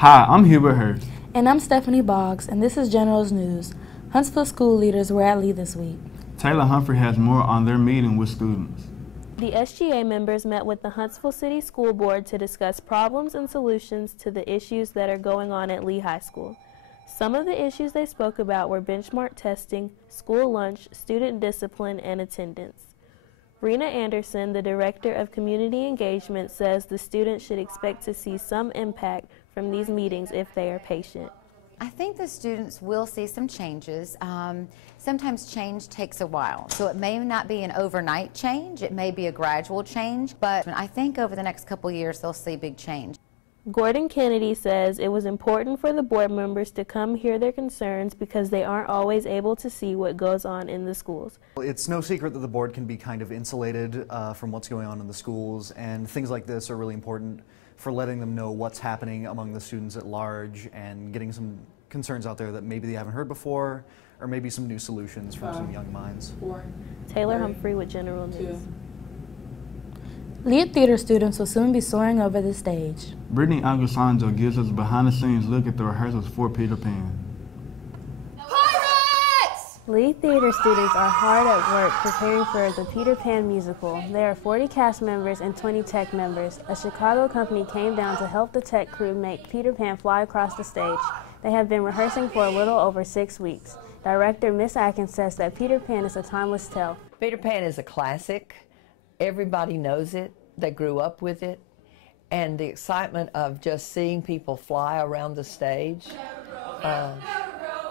Hi, I'm Hubert Hurst. And I'm Stephanie Boggs, and this is General's News. Huntsville school leaders were at Lee this week. Taylor Humphrey has more on their meeting with students. The SGA members met with the Huntsville City School Board to discuss problems and solutions to the issues that are going on at Lee High School. Some of the issues they spoke about were benchmark testing, school lunch, student discipline, and attendance. Rena Anderson, the Director of Community Engagement, says the students should expect to see some impact from these meetings if they are patient. I think the students will see some changes. Sometimes change takes a while, so it may not be an overnight change, it may be a gradual change, but I think over the next couple years they'll see big change. Gordon Kennedy says it was important for the board members to come hear their concerns because they aren't always able to see what goes on in the schools. It's no secret that the board can be kind of insulated from what's going on in the schools, and things like this are really important for letting them know what's happening among the students at large and getting some concerns out there that maybe they haven't heard before, or maybe some new solutions from some young minds. Taylor Humphrey with General News. Lead theater students will soon be soaring over the stage. Brittany Angusanjo gives us a behind-the-scenes look at the rehearsals for Peter Pan. Lee Theater students are hard at work preparing for the Peter Pan musical. There are 40 cast members and 20 tech members. A Chicago company came down to help the tech crew make Peter Pan fly across the stage. They have been rehearsing for a little over 6 weeks. Director Miss Atkins says that Peter Pan is a timeless tale. Peter Pan is a classic. Everybody knows it. They grew up with it. And the excitement of just seeing people fly around the stage.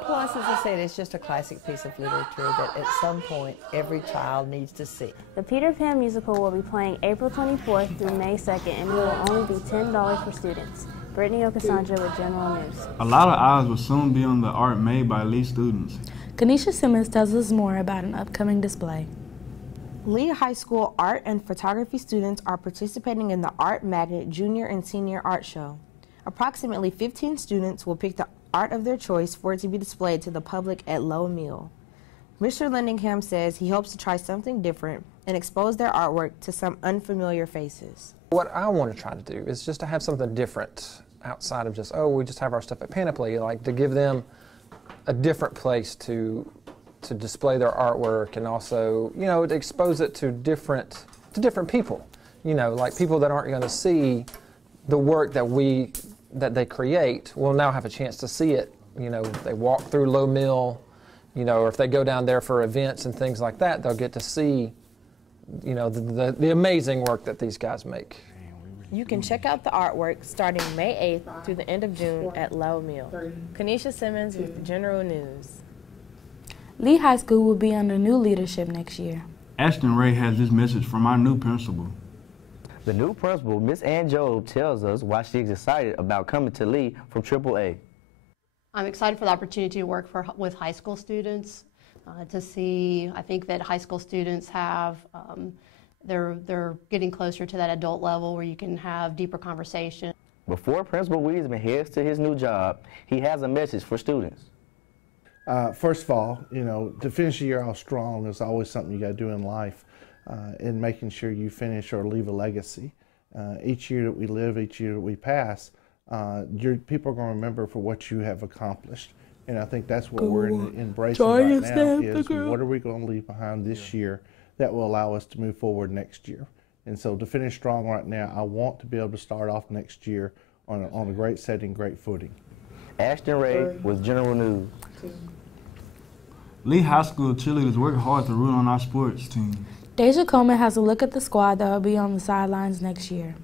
Plus, as I said, it's just a classic piece of literature that at some point every child needs to see. The Peter Pan musical will be playing April 24th through May 2nd, and it will only be $10 for students. Brittany Okasandra with General News. A lot of eyes will soon be on the art made by Lee students. Kanisha Simmons tells us more about an upcoming display. Lee High School art and photography students are participating in the Art Magnet Junior and Senior Art Show. Approximately 15 students will pick the art of their choice for it to be displayed to the public at Low Mill. Mr. Lendingham says he hopes to try something different and expose their artwork to some unfamiliar faces. What I want to try to do is just to have something different outside of just, oh, we just have our stuff at Panoply, like to give them a different place to display their artwork and also, you know, to expose it to different people, you know, like people that aren't going to see the work that they create will now have a chance to see it. You know, if they walk through Low Mill, you know, or if they go down there for events and things like that, they'll get to see, you know, the amazing work that these guys make. You can check out the artwork starting May 8th through the end of June at Low Mill. Kanisha Simmons with General News. Lee High School will be under new leadership next year. Ashton Ray has this message from our new principal. The new principal, Miss Ann Job, tells us why she's excited about coming to Lee from AAA. I'm excited for the opportunity to work with high school students, to see, I think that high school students have, they're getting closer to that adult level where you can have deeper conversation. Before Principal Wiesman heads to his new job, he has a message for students. First of all, you know, to finish the year off strong is always something you got to do in life, in making sure you finish or leave a legacy. Each year that we live, each year that we pass, people are going to remember for what you have accomplished. And I think that's what we're embracing right now is what are we going to leave behind this year that will allow us to move forward next year. And so to finish strong right now, I want to be able to start off next year on a great setting, great footing. Ashton Ray with General News. Lee High School cheerleaders work hard to root on our sports team. Deja Coleman has a look at the squad that will be on the sidelines next year.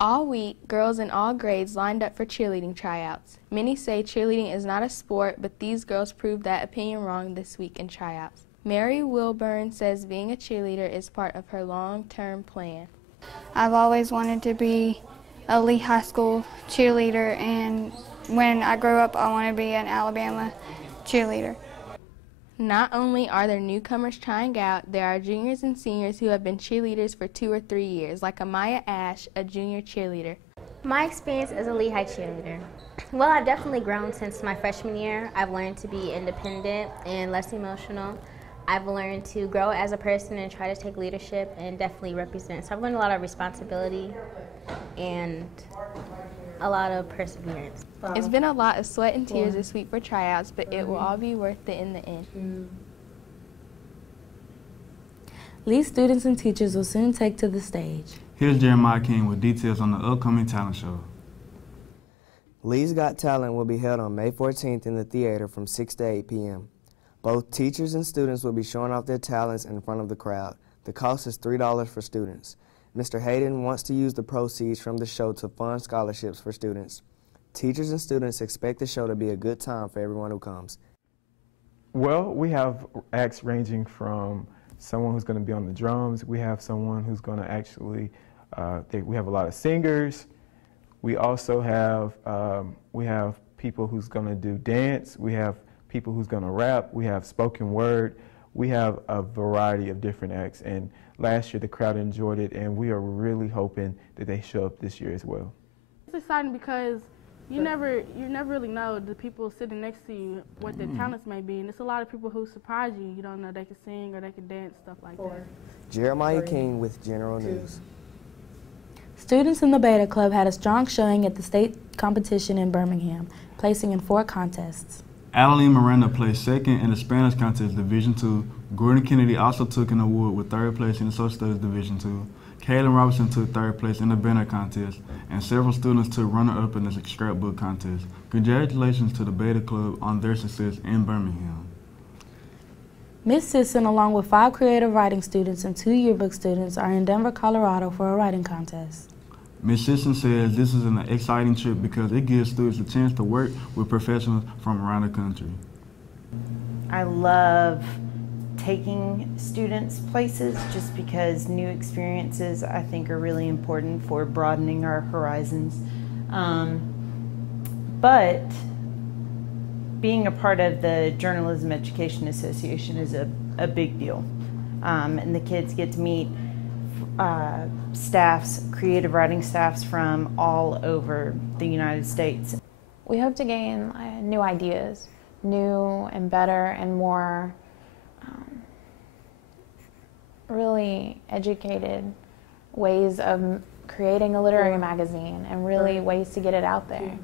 All week, girls in all grades lined up for cheerleading tryouts. Many say cheerleading is not a sport, but these girls proved that opinion wrong this week in tryouts. Mary Wilburn says being a cheerleader is part of her long-term plan. I've always wanted to be a Lee High School cheerleader, and when I grow up, I want to be an Alabama cheerleader. Not only are there newcomers trying out, there are juniors and seniors who have been cheerleaders for 2 or 3 years, like Amaya Ash, a junior cheerleader. My experience as a Lehigh cheerleader. Well, I've definitely grown since my freshman year. I've learned to be independent and less emotional. I've learned to grow as a person and try to take leadership and definitely represent. So I've learned a lot of responsibility and a lot of perseverance. It's been a lot of sweat and tears this week for tryouts, but it will all be worth it in the end. Lee students and teachers will soon take to the stage. Here's Jeremiah King with details on the upcoming talent show. Lee's Got Talent will be held on May 14th in the theater from 6 to 8 p.m. Both teachers and students will be showing off their talents in front of the crowd. The cost is $3 for students. Mr. Hayden wants to use the proceeds from the show to fund scholarships for students. Teachers and students expect the show to be a good time for everyone who comes. Well, we have acts ranging from someone who's going to be on the drums. We have someone who's going to actually, we have a lot of singers. We also have, people who's going to do dance. We have people who's going to rap. We have spoken word. We have a variety of different acts. And last year the crowd enjoyed it, and we are really hoping that they show up this year as well. It's exciting because you never really know the people sitting next to you what their talents may be, and it's a lot of people who surprise you. You don't know they can sing or they can dance, stuff like that. Jeremiah King with General News. Students in the Beta Club had a strong showing at the state competition in Birmingham, placing in 4 contests. Adeline Miranda placed second in the Spanish contest Division II. Gordon Kennedy also took an award with 3rd place in the Social Studies Division II. Kaylin Robinson took 3rd place in the banner contest, and several students took runner-up in the scrapbook contest. Congratulations to the Beta Club on their success in Birmingham. Miss Sisson, along with 5 creative writing students and 2 yearbook students, are in Denver, Colorado for a writing contest. Ms. Sisson says this is an exciting trip because it gives students a chance to work with professionals from around the country. I love taking students places just because new experiences I think are really important for broadening our horizons. But being a part of the Journalism Education Association is a big deal. And the kids get to meet creative writing staffs from all over the United States. We hope to gain new ideas, new and better and more really educated ways of creating a literary magazine and really ways to get it out there.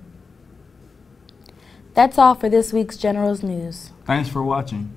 That's all for this week's General's News. Thanks for watching.